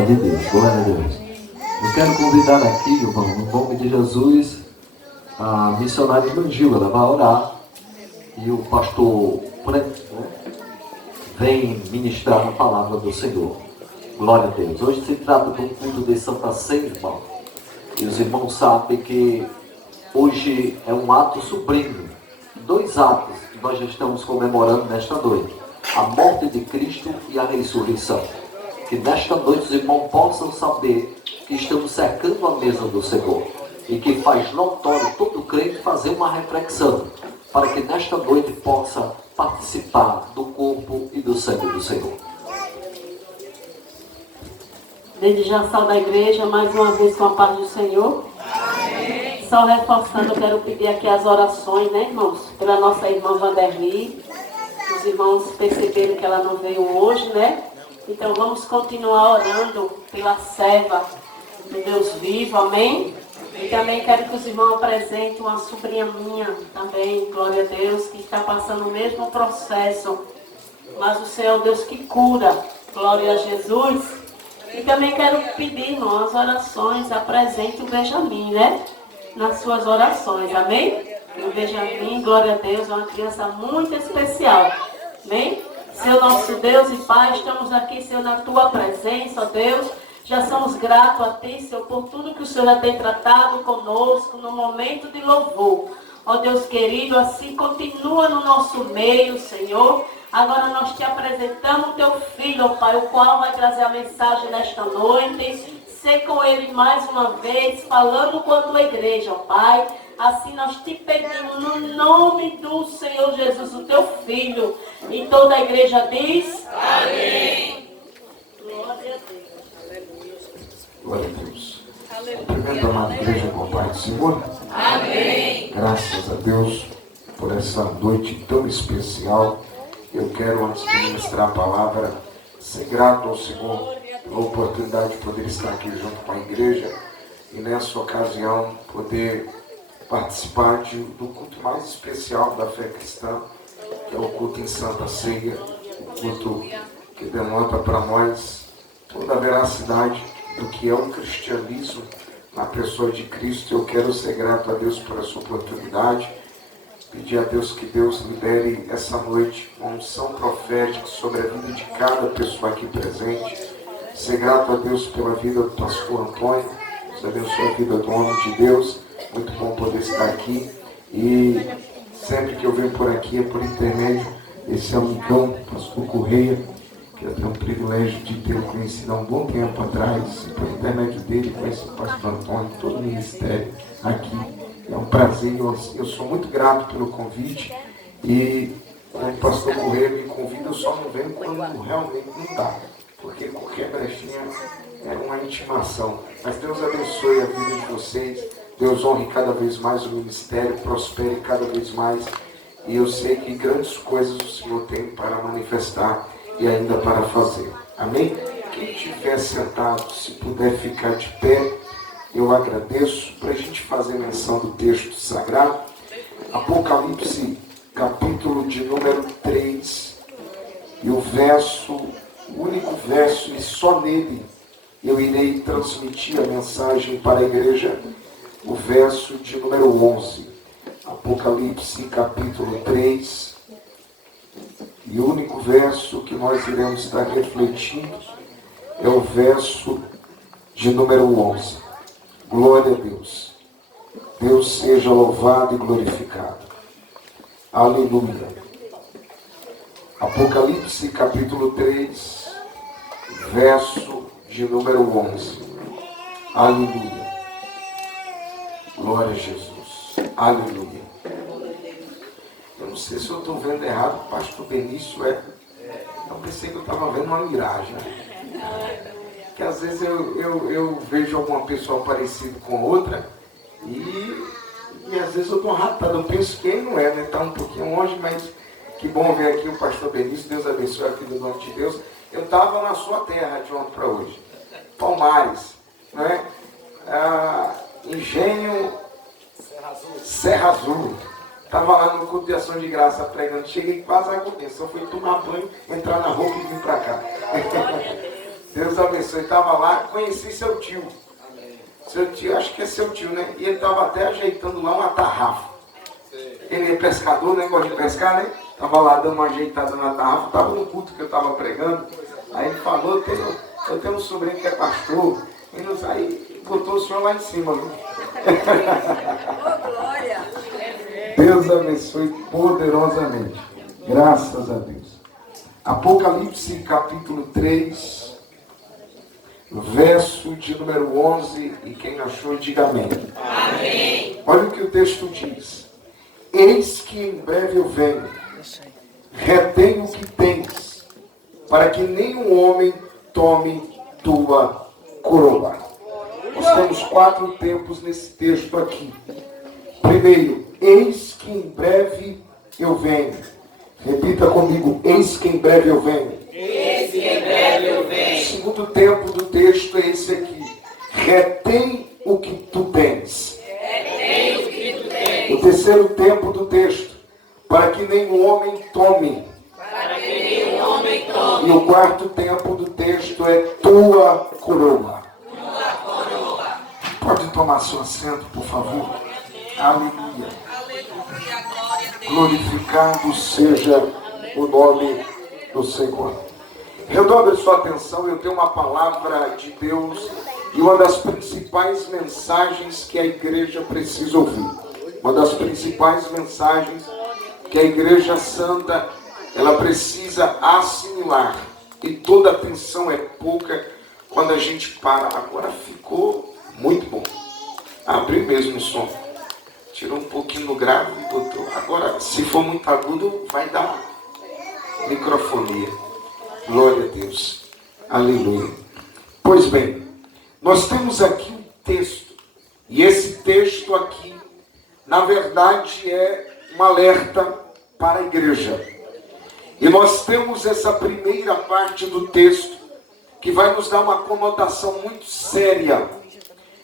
palavra de Deus. Glória a Deus. Eu quero convidar aqui, irmão, no nome de Jesus, a missionária Evangila. Ela vai orar e o pastor vem ministrar a palavra do Senhor. Glória a Deus. Hoje se trata de um culto de Santa Ceia, irmão. E os irmãos sabem que hoje é um ato supremo. Dois atos que nós já estamos comemorando nesta noite: a morte de Cristo e a ressurreição. Que nesta noite os irmãos possam saber que estamos cercando a mesa do Senhor e que faz notório todo crente fazer uma reflexão para que nesta noite possa participar do corpo e do sangue do Senhor. Desde já saúdo a igreja, mais uma vez com a paz do Senhor. Amém. Só reforçando, eu quero pedir aqui as orações, né, irmãos? Pela nossa irmã Vanderly. Os irmãos perceberam que ela não veio hoje, né? Então vamos continuar orando pela serva do Deus vivo, amém? E também quero que os irmãos apresentem uma sobrinha minha também, glória a Deus, que está passando o mesmo processo. Mas o Senhor é o Deus que cura, glória a Jesus. E também quero pedir, irmão, as orações, apresente o Benjamin, né? Nas suas orações, amém? E o Benjamin, glória a Deus, é uma criança muito especial, amém? Senhor nosso Deus e Pai, estamos aqui, Senhor, na Tua presença, ó Deus. Já somos gratos a Ti, Senhor, por tudo que o Senhor já tem tratado conosco no momento de louvor. Ó Deus querido, assim continua no nosso meio, Senhor. Agora nós te apresentamos o Teu Filho, ó Pai, o qual vai trazer a mensagem nesta noite. Ser com Ele mais uma vez, falando com a Tua igreja, ó Pai. Assim nós te pedimos no nome do Senhor Jesus, o Teu Filho. E toda a igreja diz: amém. Glória a Deus. Aleluia. Glória a Deus. Cumprimento a amada igreja com o Pai do Senhor. Amém. Graças a Deus por essa noite tão especial. Eu quero, antes de ministrar a palavra, ser grato ao Senhor pela oportunidade de poder estar aqui junto com a igreja e nessa ocasião poder participar do culto mais especial da fé cristã, que é o culto em Santa Ceia, o culto que denota para nós toda a veracidade do que é o cristianismo na pessoa de Cristo. Eu quero ser grato a Deus por essa oportunidade, pedir a Deus que Deus libere essa noite uma unção profética sobre a vida de cada pessoa aqui presente. Ser grato a Deus pela vida do pastor Antônio. Deus abençoe a vida do homem de Deus. Muito bom poder estar aqui. E sempre que eu venho por aqui é por intermédio desse amigão, pastor Correia, que eu tenho o privilégio de tê-lo conhecido há um bom tempo atrás. E por intermédio dele conheci o pastor Antônio, todo o ministério aqui. É um prazer, eu sou muito grato pelo convite. E quando o pastor Correia me convida, eu só não venho quando realmente não dá. Porque qualquer brechinha é uma intimação. Mas Deus abençoe a vida de vocês. Deus honre cada vez mais o ministério, prospere cada vez mais. E eu sei que grandes coisas o Senhor tem para manifestar e ainda para fazer. Amém? Quem estiver sentado, se puder ficar de pé, eu agradeço. Para a gente fazer menção do texto sagrado, Apocalipse, capítulo de número 3, e o único verso, e só nele eu irei transmitir a mensagem para a igreja, o verso de número 11. Apocalipse, capítulo 3, e o único verso que nós iremos estar refletindo é o verso de número 11. Glória a Deus. Deus seja louvado e glorificado. Aleluia. Apocalipse, capítulo 3, verso de número 11. Aleluia. Glória a Jesus. Aleluia. Eu não sei se eu estou vendo errado, o pastor Benício eu pensei que eu estava vendo uma miragem. Que às vezes eu vejo alguma pessoa parecida com outra e às vezes eu estou ratado, eu penso que ele não é, né? Está um pouquinho longe, mas que bom ver aqui o pastor Benício. Deus abençoe a vida do nome de Deus. Eu estava na sua terra de ontem para hoje, Palmares, né? Engenho Serra Azul. Estava lá no culto de ação de graça pregando. Cheguei quase a acontecer. Só fui tomar banho, entrar na roupa e vir para cá. Deus abençoe. Estava lá, conheci seu tio. Seu tio, acho que é seu tio, né? E ele estava até ajeitando lá uma tarrafa. Ele é pescador, né? Gosta de pescar, né? Estava lá dando uma ajeitada na tarrafa. Estava no culto que eu estava pregando. Aí ele falou, eu tenho um sobrinho que é pastor. E nos, aí botou o senhor lá em cima, viu? Deus abençoe poderosamente. Graças a Deus. Apocalipse capítulo 3, verso de número 11. E quem achou, diga amém. Amém. Olha o que o texto diz. Eis que em breve eu venho. Retém o que tens, para que nenhum homem tome tua coroa. Nós temos 4 tempos nesse texto aqui. Primeiro, eis que em breve eu venho. Repita comigo, eis que em breve eu venho. Eis que em breve eu venho. O segundo tempo do texto é esse aqui. Retém o que tu tens. Retém o que tu tens. O terceiro tempo do texto, para que nenhum homem tome. Para que nenhum homem tome. E o quarto tempo do texto é tua coroa. Tua coroa. Pode tomar seu assento, por favor. Aleluia. Glorificado seja o nome do Senhor. Redobre sua atenção, eu tenho uma palavra de Deus e uma das principais mensagens que a igreja precisa ouvir. Uma das principais mensagens que a igreja santa, ela precisa assimilar. E toda atenção é pouca quando a gente para. Agora ficou muito bom. Abriu mesmo o som. Tirou um pouquinho no grave e botou. Agora, se for muito agudo, vai dar microfonia. Glória a Deus. Aleluia. Pois bem, nós temos aqui um texto. E esse texto aqui, na verdade, é um alerta para a igreja. E nós temos essa primeira parte do texto, que vai nos dar uma conotação muito séria.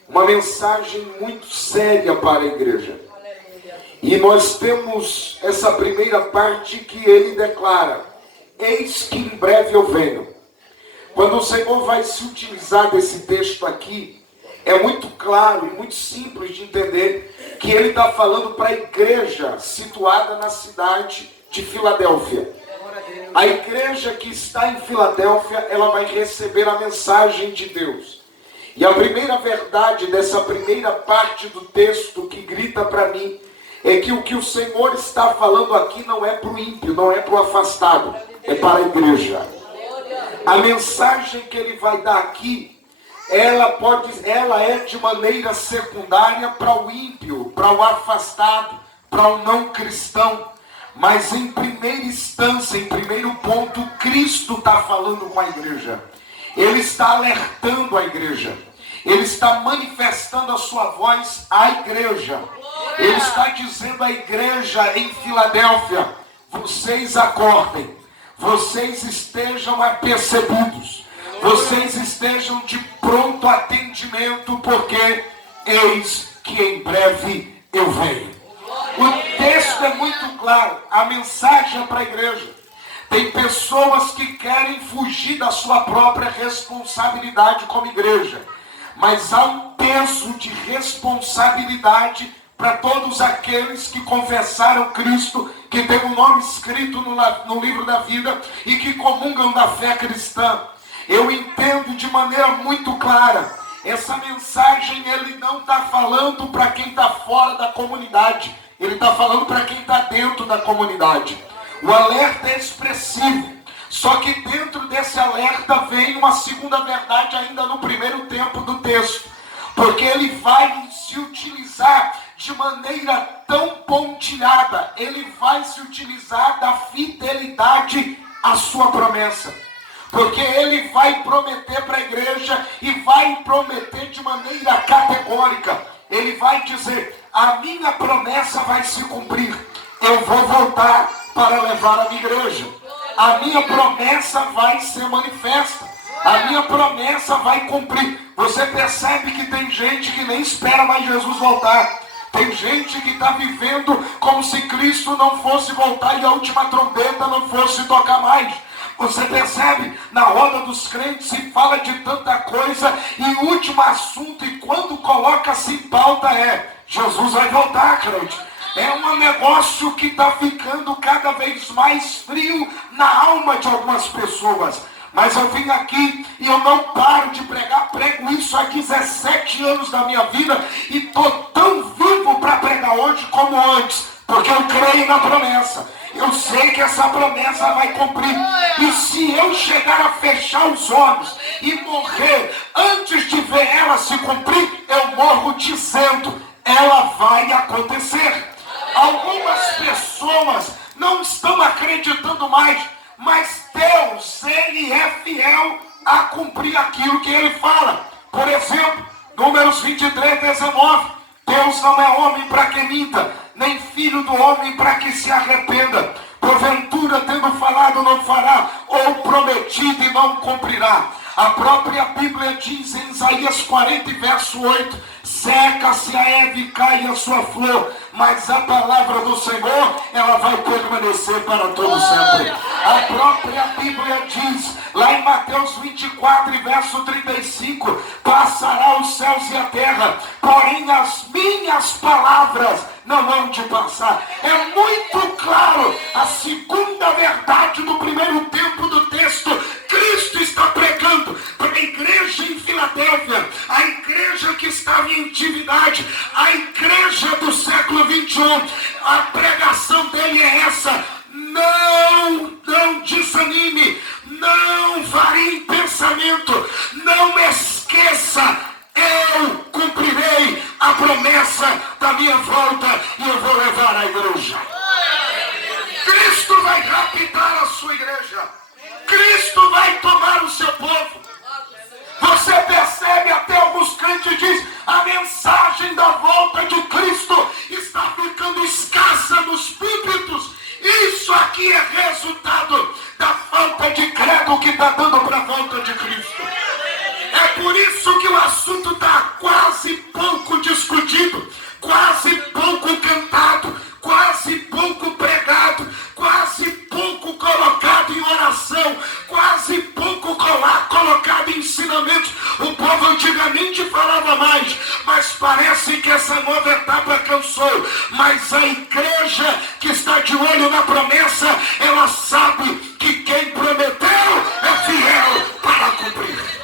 Uma mensagem muito séria para a igreja. E nós temos essa primeira parte que ele declara: eis que em breve eu venho. Quando o Senhor vai se utilizar desse texto aqui, é muito claro e muito simples de entender que ele está falando para a igreja situada na cidade de Filadélfia. A igreja que está em Filadélfia, ela vai receber a mensagem de Deus. E a primeira verdade dessa primeira parte do texto que grita para mim é que o que o Senhor está falando aqui não é para o ímpio, não é para o afastado, é para a igreja. A mensagem que ele vai dar aqui, ela é de maneira secundária para o ímpio, para o afastado, para o não cristão. Mas em primeira instância, em primeiro ponto, Cristo está falando com a igreja. Ele está alertando a igreja. Ele está manifestando a sua voz à igreja. Ele está dizendo à igreja em Filadélfia: vocês acordem, vocês estejam apercebidos, vocês estejam de pronto atendimento, porque eis que em breve eu venho. O texto é muito claro, a mensagem é para a igreja. Tem pessoas que querem fugir da sua própria responsabilidade como igreja. Mas há um peso de responsabilidade para todos aqueles que confessaram Cristo, que tem o nome escrito no livro da vida e que comungam da fé cristã. Eu entendo de maneira muito clara, essa mensagem ele não está falando para quem está fora da comunidade, ele está falando para quem está dentro da comunidade. O alerta é expressivo. Só que dentro desse alerta vem uma segunda verdade ainda no primeiro tempo do texto. Porque ele vai se utilizar de maneira tão pontilhada. Ele vai se utilizar da fidelidade à sua promessa. Porque ele vai prometer para a igreja e vai prometer de maneira categórica. Ele vai dizer: a minha promessa vai se cumprir. Eu vou voltar para levar a minha igreja. A minha promessa vai ser manifesta. A minha promessa vai cumprir. Você percebe que tem gente que nem espera mais Jesus voltar. Tem gente que está vivendo como se Cristo não fosse voltar e a última trombeta não fosse tocar mais. Você percebe? Na roda dos crentes se fala de tanta coisa e o último assunto, e quando coloca-se em pauta Jesus vai voltar, crente. É um negócio que está ficando cada vez mais frio na alma de algumas pessoas. Mas eu vim aqui e eu não paro de pregar. Prego isso há 17 anos da minha vida e estou tão vivo para pregar hoje como antes, porque eu creio na promessa. Eu sei que essa promessa vai cumprir. E se eu chegar a fechar os olhos e morrer antes de ver ela se cumprir, eu morro dizendo, ela vai acontecer. Algumas pessoas não estão acreditando mais, mas Deus, Ele é fiel a cumprir aquilo que Ele fala. Por exemplo, Números 23, 19. Deus não é homem para que minta, nem filho do homem para que se arrependa. Porventura, tendo falado, não fará, ou prometido e não cumprirá. A própria Bíblia diz em Isaías 40, verso 8, seca-se a erva e cai a sua flor, mas a palavra do Senhor, ela vai permanecer para todo sempre. A própria Bíblia diz, lá em Mateus 24, verso 35, passará os céus e a terra, porém as minhas palavras não vão te passar. É muito claro a segunda verdade do primeiro tempo do texto. Cristo está pregando para a igreja em Filadélfia, a igreja que estava em atividade, a igreja do século 21. A pregação dele é essa: não desanime, não varie em pensamento, não esqueça, eu cumprirei a promessa da minha volta e eu vou levar a igreja. Cristo vai raptar a sua igreja. Cristo vai tomar o seu povo. Você percebe, até alguns crentes dizem, a mensagem da volta de Cristo está ficando escassa nos púlpitos. Isso aqui é resultado da falta de credo que está dando para a volta de Cristo. É por isso que o assunto está quase pouco discutido, quase pouco cantado, quase pouco pregado, quase pouco colocado em oração, quase pouco colocado em ensinamentos. O povo antigamente falava mais, mas parece que essa nova etapa cansou. Mas a igreja que está de olho na promessa, ela sabe que quem prometeu é fiel para cumprir.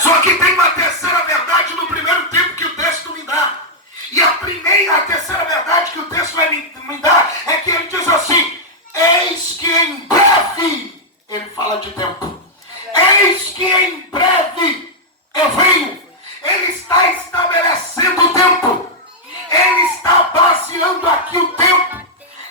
Só que tem uma terceira verdade no primeiro tempo que o texto me dá. E a terceira verdade que o texto vai me dar é que ele diz assim: eis que em breve, ele fala de tempo, eis que em breve eu venho. Ele está estabelecendo o tempo, ele está baseando aqui o tempo,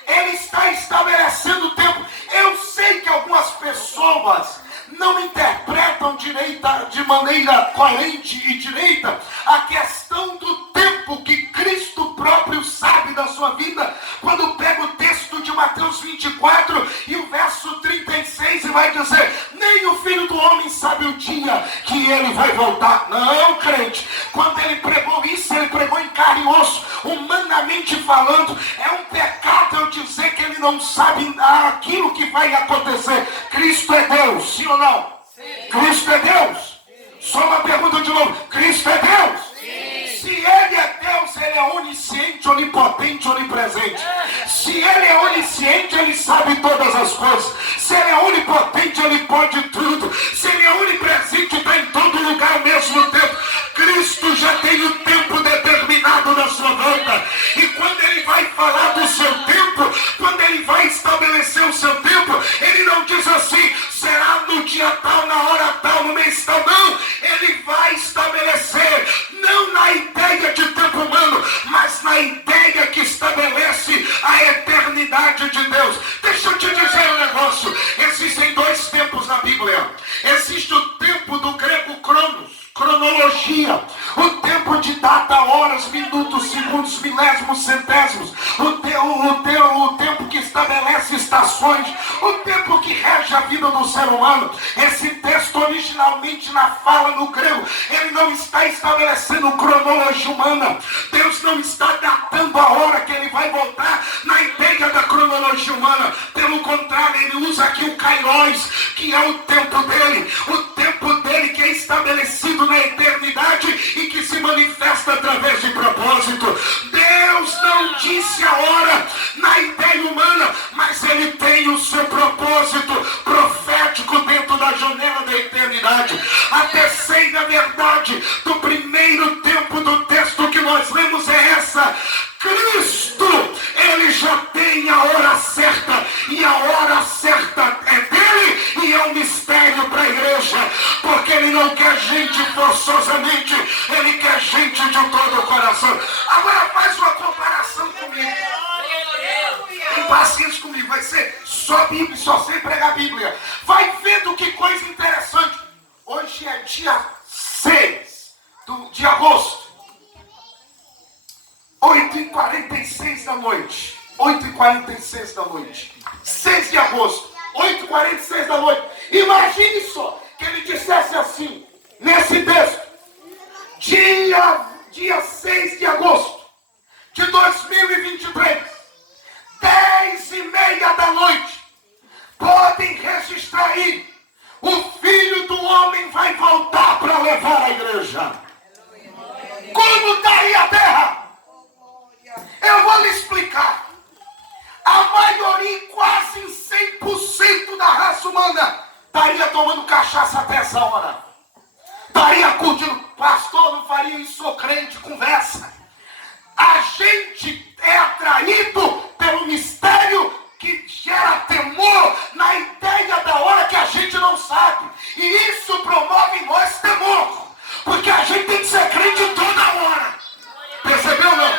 ele está estabelecendo o tempo. Eu sei que algumas pessoas não interpretam de maneira coerente e direita a questão do tempo que Cristo próprio sabe da sua vida, quando pega o texto de Mateus 24 e o verso 36 e vai dizer, nem o Filho do Homem sabe o dia que ele vai voltar. Não, crente, quando ele pregou isso, ele pregou em carne e osso, humanamente falando. É um pecado eu dizer que ele não sabe aquilo que vai acontecer. Cristo é Deus, sim ou não? Sim. Cristo é Deus. Sim. Só uma pergunta de novo, Cristo é Deus? Sim. Se ele é Deus, ele é onisciente, onipotente, onipresente. Se ele é onisciente, ele sabe todas as coisas. Se ele é onipotente, ele pode tudo. Se ele é onipresente, está em todo lugar ao mesmo tempo. Cristo já tem o tempo determinado da sua volta. E quando ele vai falar do seu tempo, quando ele vai estabelecer o seu tempo, ele não diz assim, será no dia tal, na hora tal, no mês tal. Não, ele vai estabelecer, não na ideia de tempo humano, mas na ideia que estabelece a eternidade de Deus. Deixa eu te dizer um negócio. Existem dois tempos na Bíblia. Existe o tempo do grego cronos, cronologia, o tempo de data, horas, minutos, segundos, milésimos, centésimos, o tempo que estabelece estações, o tempo que rege a vida do ser humano. Esse texto originalmente na fala no grego, ele não está estabelecendo cronologia humana. Deus não está datando a hora que ele vai voltar na ideia da cronologia humana. Pelo contrário, ele usa aqui o kairos, que é o tempo dele que é estabelecido na eternidade e que se manifesta através de propósito. Deus não disse a hora na ideia humana, mas ele tem o seu propósito profético dentro da janela da eternidade. A terceira verdade do primeiro tempo do texto que nós lemos é essa: Cristo, ele já tem a hora certa, e a hora certa é dele, e é um mistério para a igreja, porque ele não quer gente forçosamente, ele quer gente de todo o coração. Agora faz uma comparação comigo. Tem paciência comigo, vai ser só Bíblia, só sem pregar Bíblia. Vai vendo que coisa interessante. Hoje é dia 6 de agosto. 8h46 da noite. 8h46 da noite. 6 de agosto. 8h46 da noite. Imagine só que ele dissesse assim, nesse texto. Dia 6 de agosto de 2023. 10h30 da noite. Podem registrar aí. O Filho do Homem vai voltar para levar a igreja. Como estaria a terra? Eu vou lhe explicar. A maioria, quase 100% da raça humana, estaria tomando cachaça até essa hora. Estaria curtindo. Pastor, não faria isso, sou crente, conversa. A gente é atraído pelo mistério que gera temor na ideia da hora que a gente não sabe. E isso promove em nós temor. Porque a gente tem que ser crente toda hora. Percebeu, não?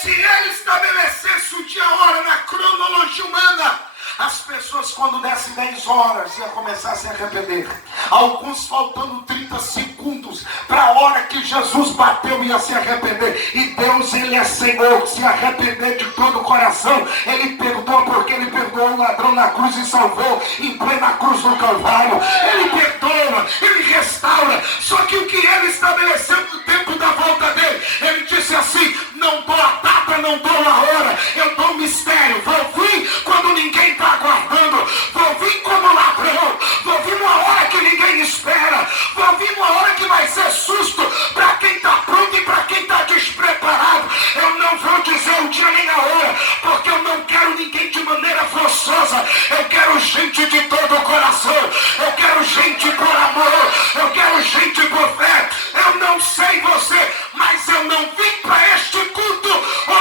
Se ele estabelecesse o dia e a hora na cronologia humana, as pessoas quando dessem 10 horas iam começar a se arrepender. Alguns faltando 30 segundos para a hora que Jesus bateu ia se arrepender. E Deus, ele é Senhor, se arrepender de todo o coração. Ele perdoa porque ele perdoou o ladrão na cruz e salvou em plena cruz do Calvário. Ele perdoa, ele restaura. Só que o que ele estabeleceu no tempo da volta dele, ele disse assim: não dou a data, não dou a hora, eu dou um mistério. Vou vir quando ninguém está aguardando. Vou vir como ladrão. Vou vir numa hora que ninguém espera. Vou vir numa hora que vai ser susto para quem está pronto e para quem está despreparado. Eu não vou dizer o dia nem a hora, porque eu não quero ninguém de maneira forçosa. Eu quero gente de todo o coração. Eu quero gente por amor. Eu quero gente por fé. Eu não sei você, mas eu não vim para este culto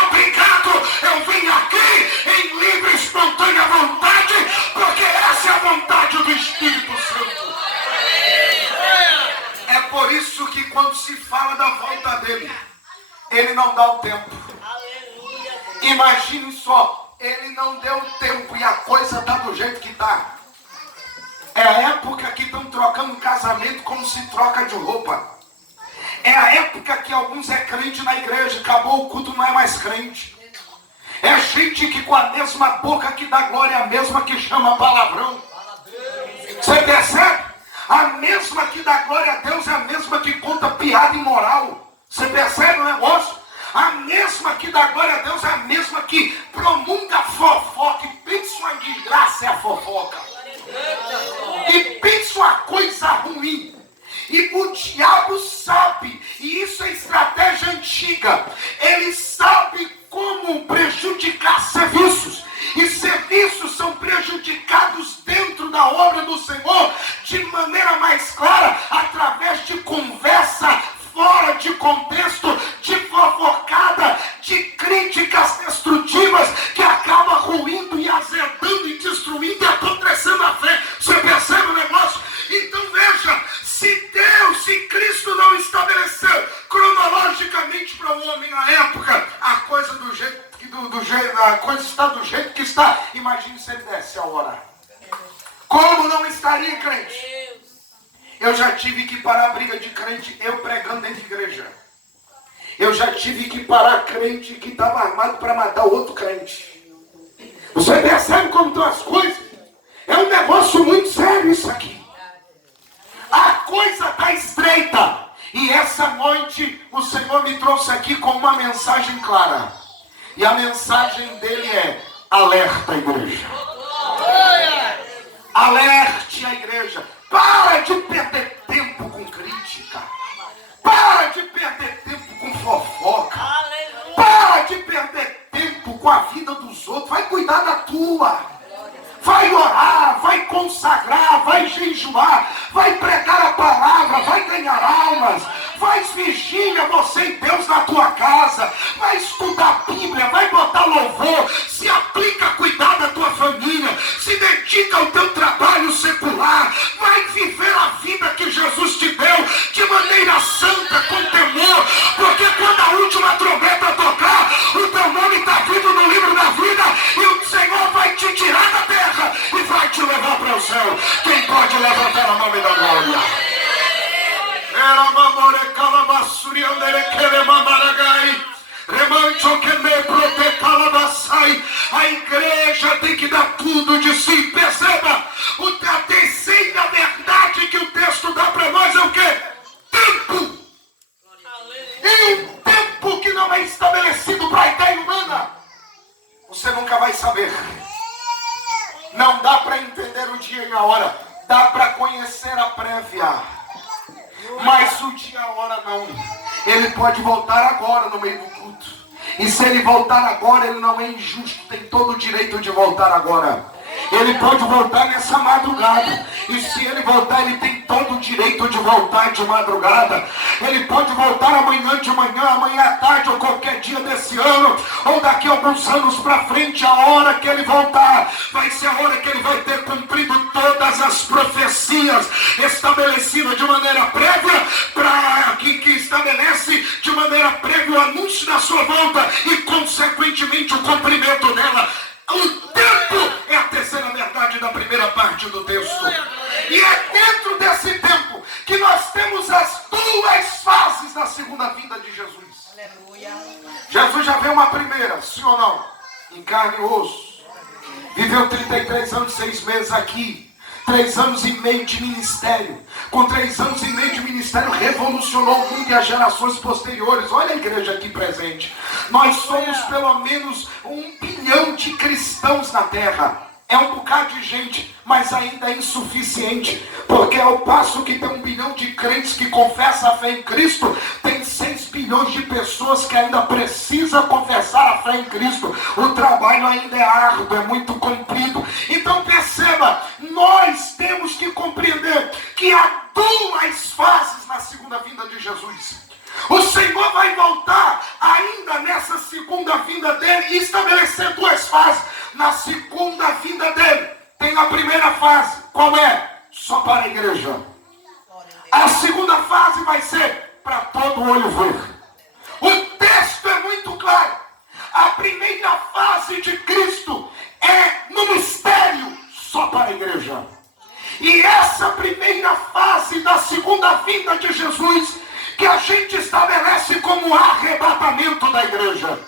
obrigado. Eu vim aqui em livre, espontânea vontade, porque essa é a vontade do Espírito Santo. É por isso que quando se fala da volta dele, ele não dá o tempo. Imagine só, ele não deu o tempo e a coisa está do jeito que está. É a época que estão trocando casamento como se troca de roupa. É a época que alguns é crente na igreja, acabou o culto, não é mais crente. É gente que com a mesma boca que dá glória, a mesma que chama palavrão. Você percebe? A mesma que dá glória a Deus é a mesma que conta piada imoral. Você percebe o negócio? A mesma que dá glória a Deus é a mesma que promulga fofoca. E pensa uma desgraça é a fofoca. E pensa uma coisa ruim. E o diabo sabe, e isso é estratégia antiga, ele sabe como prejudicar serviços. E serviços são prejudicados dentro da obra do Senhor de maneira mais clara, através de conversa fora de contexto, de fofocada, de críticas destrutivas que acaba ruindo e azedando e destruindo e apodrecendo a fé. Você percebe o negócio? Então veja, se Cristo não estabeleceu cronologicamente para o homem na época, a coisa a coisa está do jeito que está. Imagine se ele desse a hora. Como não estaria, crente? Eu já tive que parar a briga de crente, eu pregando dentro de igreja. Eu já tive que parar crente que estava armado para matar outro crente. Você percebe como estão as coisas? É um negócio muito sério isso aqui. A coisa está estreita. E essa noite o Senhor me trouxe aqui com uma mensagem clara. E a mensagem dele é: alerta a igreja. Alerte a igreja. Para de perder tempo com crítica. Para de perder tempo com fofoca. Para de perder tempo com a vida dos outros. Vai cuidar da tua. Vai orar, vai consagrar, vai jejuar, vai pregar a palavra, vai ganhar almas, faz vigília você e Deus na tua casa, vai estudar a Bíblia, vai botar louvor, se aplica a cuidar da tua família, se dedica ao teu trabalho secular, vai viver a vida que Jesus te deu de maneira santa, com temor, porque quando a última trombeta tocar, o teu nome está vivo no livro da vida e o Senhor vai te tirar da terra e vai te levar para o céu. Quem pode levantar a mão e dar glória? A igreja tem que dar tudo de si. Perceba, a terceira verdade que o texto dá para nós é o quê? Tempo. E um tempo que não é estabelecido para a ideia humana, você nunca vai saber. Não dá para entender o dia e a hora. Dá para conhecer a prévia, mas o dia e a hora não. Ele pode voltar agora no meio do culto. E se ele voltar agora, ele não é injusto. Tem todo o direito de voltar agora. Ele pode voltar nessa madrugada. E se ele voltar, ele tem todo o direito de voltar de madrugada. Ele pode voltar amanhã de manhã, amanhã à tarde, ou qualquer dia desse ano, ou daqui a alguns anos para frente. A hora que ele voltar vai ser a hora que ele vai ter cumprido todas as profecias estabelecidas de maneira prévia, que estabelece de maneira prévia o anúncio da sua volta e consequentemente o cumprimento dela. O tempo é a terceira verdade da primeira parte do texto. E é dentro desse tempo que nós temos as duas fases da segunda vinda de Jesus. Aleluia. Jesus já veio uma primeira, sim ou não? Em carne e osso. Viveu 33 anos e 6 meses aqui. 3 anos e meio de ministério. Com 3 anos e meio de ministério, revolucionou o mundo e as gerações posteriores. Olha a igreja aqui presente. Nós somos pelo menos 1 bilhão de cristãos na terra. É um bocado de gente, mas ainda é insuficiente. Porque ao passo que tem 1 bilhão de crentes que confessam a fé em Cristo, tem 6 bilhões de pessoas que ainda precisam confessar a fé em Cristo. O trabalho ainda é árduo, é muito comprido. Então perceba, nós temos que compreender que há duas fases na segunda vinda de Jesus. O Senhor vai voltar ainda nessa segunda vinda dele e estabelecer duas fases. Na segunda vinda dele tem a primeira fase. Qual é? Só para a igreja. A segunda fase vai ser para todo olho ver. O texto é muito claro. A primeira fase de Cristo é no mistério, só para a igreja. E essa primeira fase da segunda vinda de Jesus, que a gente estabelece como arrebatamento da igreja.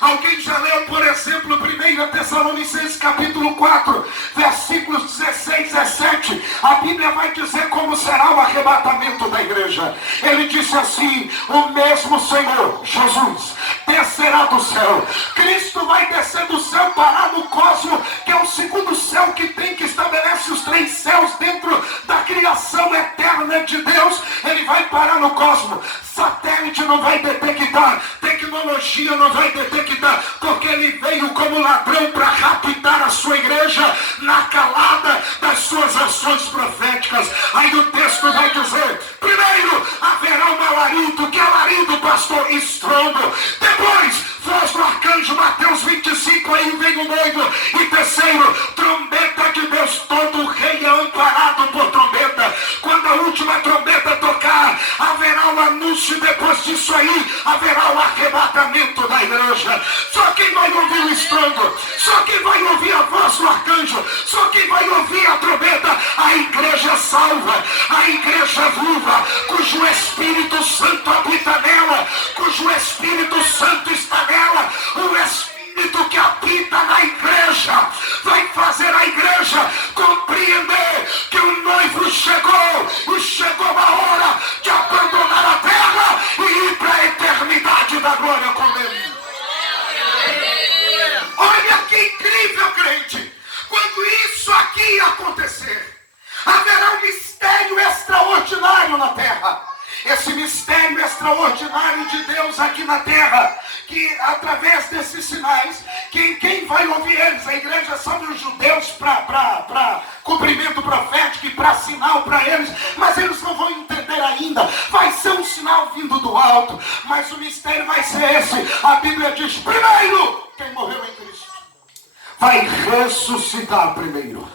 Alguém já leu, por exemplo, 1 Tessalonicenses capítulo 4, versículos 16 e 17. A Bíblia vai dizer como será o arrebatamento da igreja. Ele disse assim: o mesmo Senhor, Jesus, descerá do céu. Cristo vai descer do céu, parar no cosmo, que é o segundo céu que tem, que estabelece os 3 céus dentro da criação eterna de Deus. Ele vai parar no cosmo. Satélite não vai detectar, tecnologia não vai detectar, porque ele veio como ladrão para raptar a sua igreja na calada das suas ações proféticas. Aí o texto vai dizer: primeiro haverá um alarido, que alarido, pastor? Estrondo. Depois, voz do arcanjo, Mateus 25, aí vem o noivo. E terceiro, trombeta de Deus, todo rei é amparado por trombeta. Quando a última trombeta tocar, haverá um anúncio. E depois disso aí, haverá o arrebatamento da igreja. Só quem vai ouvir o estrondo, só quem vai ouvir a voz do arcanjo, só quem vai ouvir a trombeta, a igreja salva, a igreja viva, cujo Espírito Santo habita nela, cujo Espírito Santo está nela, o Espírito que habita na igreja, vai fazer a igreja compreender que o noivo chegou, e chegou a hora de abandonar a terra e ir para a eternidade da glória com ele. Olha que incrível, crente! Quando isso aqui acontecer, haverá um mistério extraordinário na terra. Esse mistério extraordinário de Deus aqui na terra, que através desses sinais, quem vai ouvir eles? A igreja são os judeus para cumprimento profético e para sinal para eles, mas eles não vão entender ainda. Vai ser um sinal vindo do alto, mas o mistério vai ser esse. A Bíblia diz: primeiro, quem morreu em Cristo vai ressuscitar primeiro.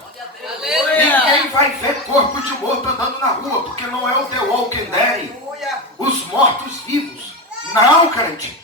Ninguém vai ver corpo de morto andando na rua, porque não é o The Walking Dead, os mortos vivos. Não, crente.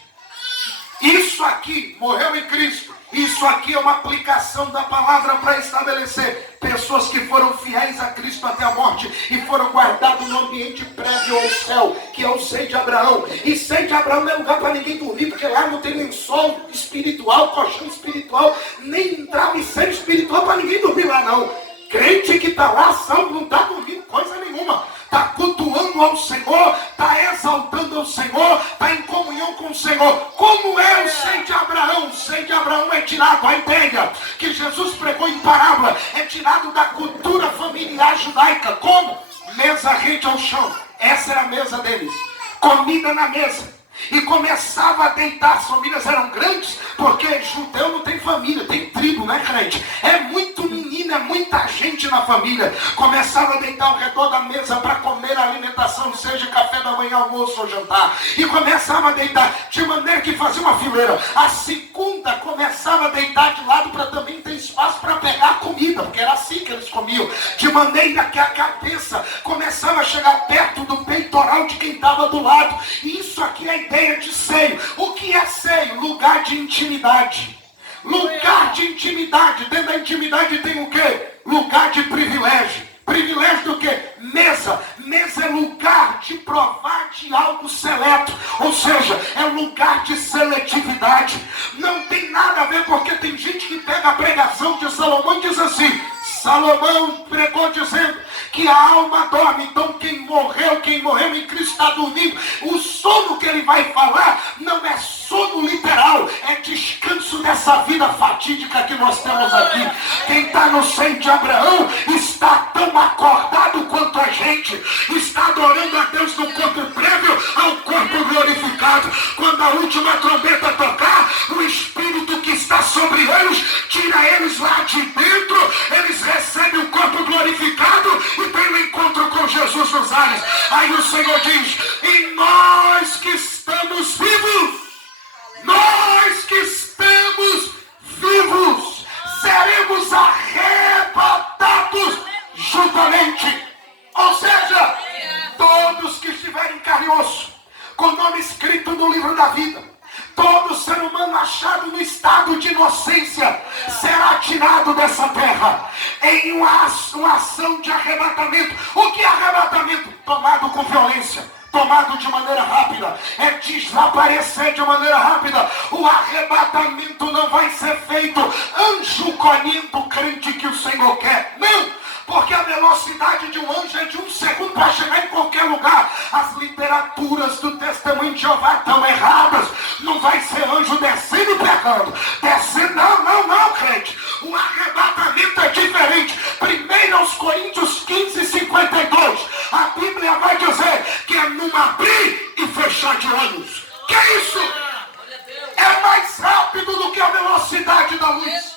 Isso aqui, morreu em Cristo, isso aqui é uma aplicação da palavra para estabelecer pessoas que foram fiéis a Cristo até a morte e foram guardados no ambiente prévio ao céu, que é o seio de Abraão. E seio de Abraão não é lugar para ninguém dormir, porque lá não tem lençol espiritual, colchão espiritual, nem trave seio espiritual para ninguém dormir lá não. Crente que está lá, salvo, não está dormindo coisa nenhuma. Está cultuando ao Senhor, está exaltando ao Senhor, está em comunhão com o Senhor. Como é o seio de Abraão? O seio de Abraão é tirado, a ideia que Jesus pregou em parábola, é tirado da cultura familiar judaica. Como? Mesa rente ao chão. Essa era a mesa deles. Comida na mesa. E começava a deitar, as famílias eram grandes, porque judeu não tem família, tem tribo, né, crente? É muito menino, é muita gente na família. Começava a deitar ao redor da mesa para comer a alimentação, seja café da manhã, almoço ou jantar. E começava a deitar, de maneira que fazia uma fileira. A segunda começava a deitar de lado para também ter espaço para pegar a comida, porque era assim que eles comiam. De maneira que a cabeça começava a chegar perto do peitoral de quem estava do lado. E isso aqui é a ideia de seio. O que é seio? Lugar de intimidade. Lugar de intimidade. Dentro da intimidade tem o quê? Lugar de privilégio. Privilégio do quê? Mesa. Mesa é lugar de provar de algo seleto. Ou seja, é lugar de seletividade. Não tem nada a ver, porque tem gente que pega a pregação de Salomão e diz assim: Salomão pregou dizendo que a alma dorme, então quem morreu em Cristo está dormindo. O sono que ele vai falar não é sono literal, é descanso dessa vida fatídica que nós temos aqui. Quem está no seio de Abraão está tão acordado quanto a gente, está adorando a Deus no corpo prévio ao corpo glorificado. Quando a última trombeta tocar, o Espírito que está sobre eles tira eles lá de dentro, eles recebem o corpo glorificado e tem um encontro com Jesus nos ares. Aí o Senhor diz: e nós que estamos vivos, nós que estamos vivos, seremos arrebatados juntamente. Ou seja, todos que estiverem em carne e osso, com o nome escrito no livro da vida, todo ser humano achado no estado de inocência será tirado dessa terra em uma ação de arrebatamento. O que é arrebatamento? Tomado com violência, tomado de maneira rápida, é desaparecer de maneira rápida. O arrebatamento não vai ser feito anjo colhendo o crente que o Senhor quer. Não! Porque a velocidade de um anjo é de 1 segundo para chegar em qualquer lugar. As literaturas do testemunho de Jeová estão erradas. Não vai ser anjo descendo e pegando. Descendo, não, crente. O arrebatamento é diferente. 1 Coríntios 15:52. A Bíblia vai dizer que é num abrir e fechar de olhos. Que é isso? É mais rápido do que a velocidade da luz.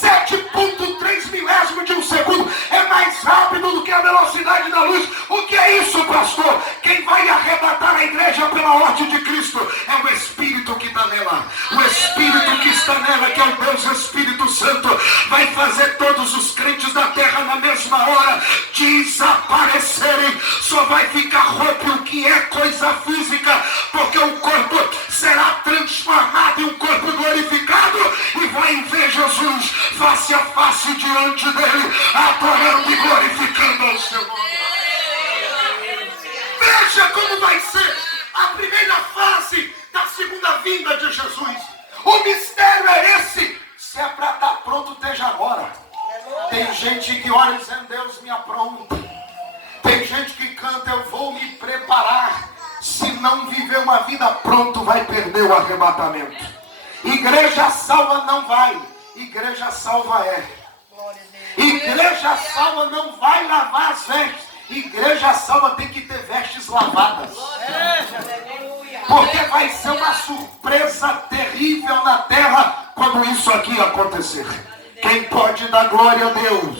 7,3 milésimos de um segundo é mais rápido do que a velocidade da luz. O que é isso, pastor? Quem vai arrebatar a igreja pela ordem de Cristo é o Espírito que está nela. O Espírito que está nela, que é o Deus Espírito Santo, vai fazer todos os crentes da terra na mesma hora desaparecerem. Só vai ficar roupa o que é coisa física, porque o corpo será transformado em um corpo glorificado e vai ver Jesus face a face diante dele, adorando e glorificando ao seu nome. Veja como vai ser a primeira fase vinda de Jesus. O mistério é esse. Se é para estar pronto, esteja agora. Tem gente que ora dizendo, Deus me apronta. Tem gente que canta, eu vou me preparar. Se não viver uma vida pronto, vai perder o arrebatamento. Igreja salva não vai. Igreja salva é. Igreja salva não vai lavar as vestes. Igreja salva tem que ter vestes lavadas. Porque vai ser uma surpresa terrível na terra quando isso aqui acontecer. Quem pode dar glória a Deus?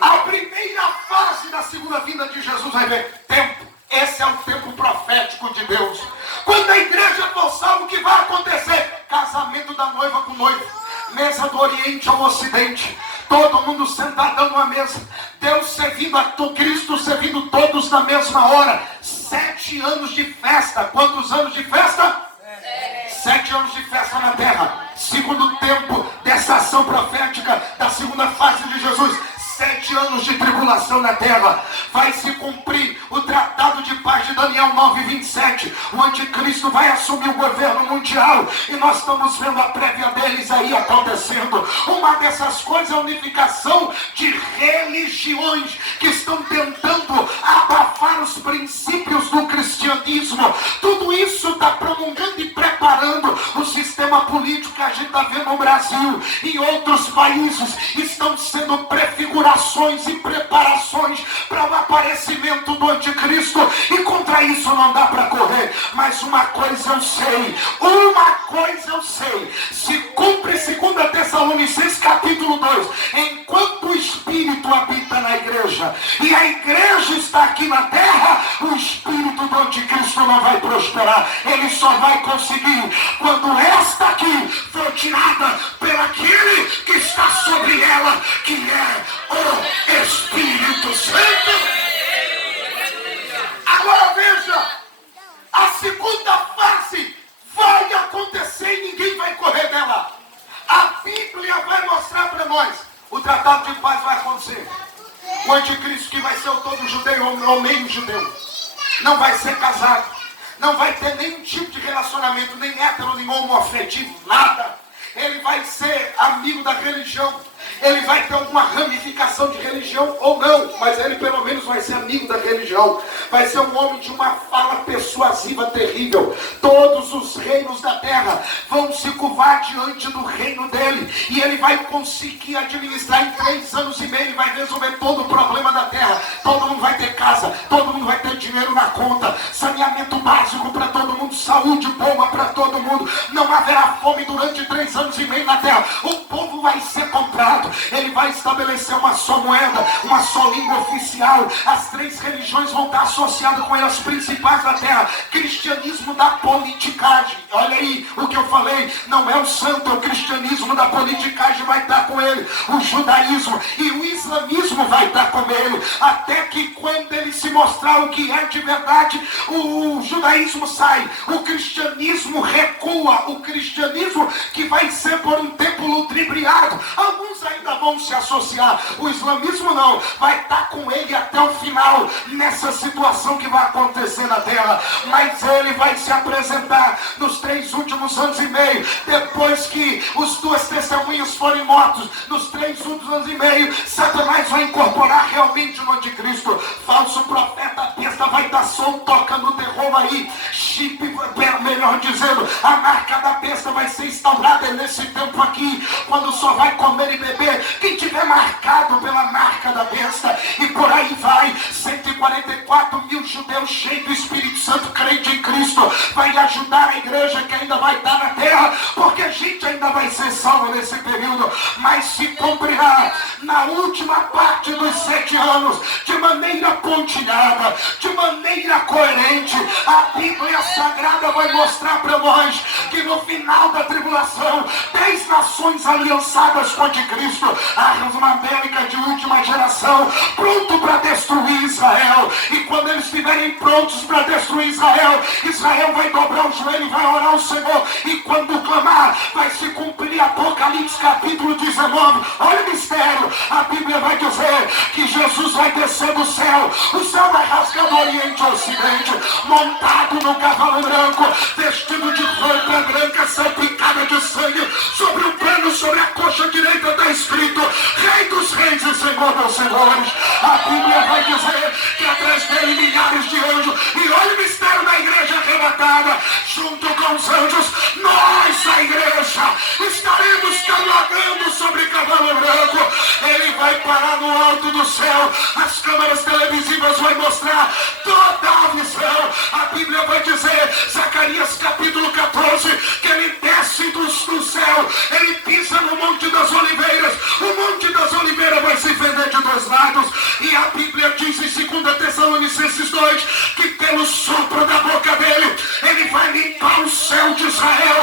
A primeira fase da segunda vinda de Jesus vai ver tempo. Esse é o tempo profético de Deus. Quando a igreja for salva, o que vai acontecer? Casamento da noiva com o noivo. Mesa do Oriente ao Ocidente. Todo mundo sentado numa mesa. Deus servindo a Cristo, servindo todos na mesma hora. 7 anos de festa. Quantos anos de festa? 7 anos de festa na terra. Segundo tempo dessa ação profética da segunda fase de Jesus. 7 anos de tribulação na terra. Vai se cumprir o tratado de paz de Daniel 9:27. O anticristo vai assumir o governo mundial. E nós estamos vendo a prévia deles aí acontecendo. Uma dessas coisas é a unificação de religiões que estão tentando abafar os princípios do cristianismo. Tudo isso está promulgando e preparando o sistema político que a gente está vendo no Brasil e outros países. Estão sendo prefigurados e preparações para o aparecimento do anticristo, e contra isso não dá para correr. Mas uma coisa eu sei, se cumpre 2 Tessalonicenses capítulo 2, enquanto o Espírito habita na igreja e a igreja está aqui na terra, o Espírito do anticristo não vai prosperar. Ele só vai conseguir quando esta aqui for tirada pelaquele que está sobre ela, que é o Espírito Santo. Agora veja, a segunda fase vai acontecer e ninguém vai correr dela. A Bíblia vai mostrar para nós. O tratado de paz vai acontecer. O anticristo, que vai ser o todo judeu ou meio judeu, não vai ser casado, não vai ter nenhum tipo de relacionamento, nem hétero, nem homoafetivo, nada. Ele vai ser amigo da religião. Ele vai ter alguma ramificação de religião ou não, mas ele pelo menos vai ser amigo da religião. Vai ser um homem de uma fala persuasiva terrível. Todos os reinos da terra vão se curvar diante do reino dele, e ele vai conseguir administrar em 3 anos e meio. Ele vai resolver todo o problema da terra. Todo mundo vai ter casa, todo mundo vai ter dinheiro na conta, saneamento básico para todo mundo, saúde boa para todo mundo. Não haverá fome durante 3 anos e meio na terra. O povo vai ser comprado. Ele vai estabelecer uma só moeda, uma só língua oficial. As 3 religiões vão estar associadas com elas principais da terra. Cristianismo da politicagem. Olha aí o que eu falei. Não é o santo, é o cristianismo da politicagem vai estar com ele. O judaísmo e o islamismo vai estar com ele. Até que quando ele se mostrar o que é de verdade, o judaísmo sai. O cristianismo recua. O cristianismo que vai ser por um tempo ludibriado. Alguns ainda vão se associar. O islamismo não, vai estar com ele até o final, nessa situação que vai acontecer na terra. Mas ele vai se apresentar nos 3 últimos anos e meio, depois que os 2 testemunhas forem mortos. Nos 3 últimos anos e meio, Satanás vai incorporar realmente no anticristo. Falso profeta, besta vai estar solto, tocando terror aí. Chip, melhor dizendo, a marca da besta vai ser instaurada nesse tempo aqui, quando só vai comer e beber quem tiver marcado pela marca da besta. E por aí vai. 144 mil judeus cheios do Espírito Santo, crente em Cristo, vai ajudar a igreja que ainda vai estar na terra, porque a gente ainda vai ser salvo nesse período. Mas se cumprirá na última parte dos 7 anos, de maneira pontilhada, de maneira coerente. A Bíblia Sagrada vai mostrar para nós que no final da tribulação, 10 nações aliançadas com o anticristo, arma bélica de última geração, pronto para destruir Israel. E quando eles estiverem prontos para destruir Israel, Israel vai dobrar o joelho e vai orar ao Senhor. E quando clamar, vai se cumprir Apocalipse capítulo 19. Olha o mistério. A Bíblia vai dizer que Jesus vai descer do céu. O céu vai rasgar do Oriente ao Ocidente, montado no cavalo branco, vestido de capa branca salpicada de sangue, sobre o pano, sobre a coxa direita está escrito Rei dos Reis e Senhor dos Senhores. A Bíblia vai dizer que atrás dele milhares de anjos. E olha o mistério da igreja arrebatada. Junto com os anjos, nós, a igreja, estaremos cavalgando sobre cavalo branco. Ele vai parar no alto do céu. As câmeras televisivas vão mostrar toda a visão. A Bíblia vai dizer, Zacarias capítulo 14, que ele desce do céu. Ele pisa no Monte das Oliveiras. O Monte das Oliveiras vai se fender de dois lados. E a Bíblia diz em 2 Tessalonicenses 2, que pelo sopro da boca dele, ele vai limpar o céu de Israel.